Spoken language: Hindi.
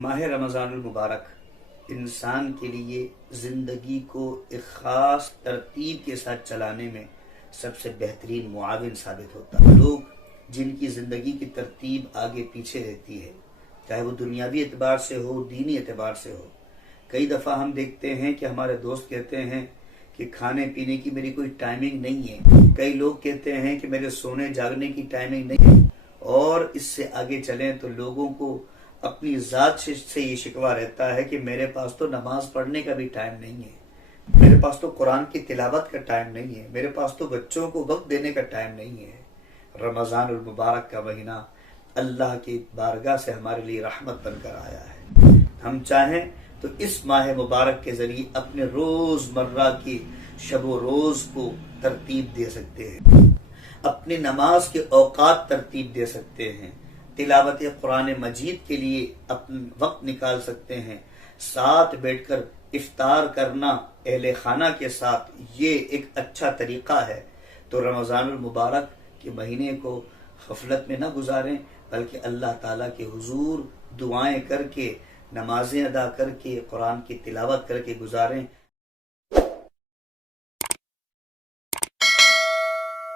माह रमज़ानुल मुबारक इंसान के लिए ज़िंदगी को एक ख़ास तरतीब के साथ चलाने में सबसे बेहतरीन मुआविन साबित होता है। लोग जिनकी ज़िंदगी की तरतीब आगे पीछे रहती है, चाहे वो दुनियावी एतबार से हो, दीनी एतबार से हो। कई दफ़ा हम देखते हैं कि हमारे दोस्त कहते हैं कि खाने पीने की मेरी कोई टाइमिंग नहीं है। कई लोग कहते हैं कि मेरे सोने जागने की टाइमिंग नहीं है। और इससे आगे चलें तो लोगों को अपनी ज़ात से ये शिकवा रहता है कि मेरे पास तो नमाज पढ़ने का भी टाइम नहीं है, मेरे पास तो कुरान की तिलावत का टाइम नहीं है, मेरे पास तो बच्चों को वक्त देने का टाइम नहीं है। रमज़ानुल मुबारक का महीना अल्लाह की बारगाह से हमारे लिए रहमत बनकर आया है। हम चाहें तो इस माह मुबारक के ज़रिए अपने रोज़मर्रा की शब रोज़ को तरतीब दे सकते हैं, अपनी नमाज के औकात तरतीब दे सकते हैं, तिलावत कुरान मजीद के लिए अपना वक्त निकाल सकते हैं, साथ बैठकर इफ्तार करना अहले खाना के साथ, ये एक अच्छा तरीक़ा है। तो रमज़ानुल मुबारक के महीने को गफलत में न गुजारें, बल्कि अल्लाह ताला के हुजूर दुआएं करके, नमाजें अदा करके, कुरान की तिलावत करके गुजारें।